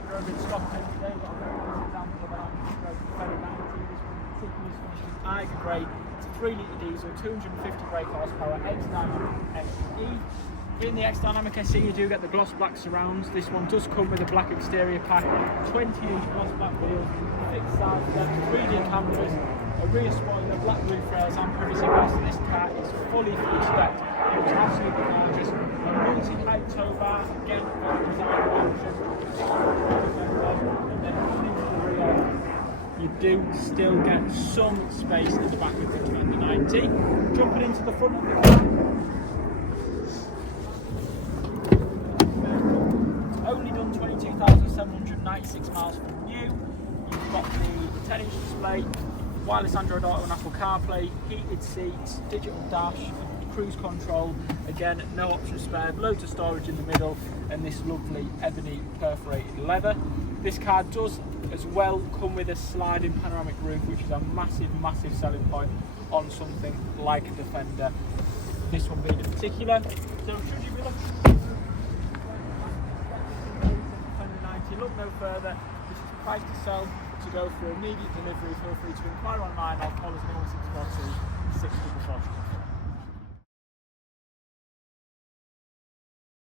Land Rover Stockton today. Got a very nice example of a Land Rover Defender 90. This one in particular is finished in Eiger Grey. It's a 3 litre diesel, 250 brake horsepower, X-Dynamic SE. In the X-Dynamic SE you do get the gloss black surrounds. This one does come with a black exterior pack, 20-inch gloss black wheels, fixed side steps, 3D cameras, a rear spoiler, black roof rails and privacy glass. This car is fully spec. It looks absolutely gorgeous. A multi-height tow bar, again, very design option. And then coming into the rear, you do still get some space in the back of the Defender 90. Jumping into the front of the car. It's only done 22,796 miles from new. You've got the 10-inch display, wireless Android Auto and Apple CarPlay, heated seats, digital dash, cruise control, again no option spared, loads of storage in the middle, and this lovely ebony perforated leather. This car does as well come with a sliding panoramic roof, which is a massive selling point on something like a Defender, this one being in particular. So should you be looking at Defender 90, look no further. This is priced to sell, to go for immediate delivery. Feel free to inquire online or call us 01642 644.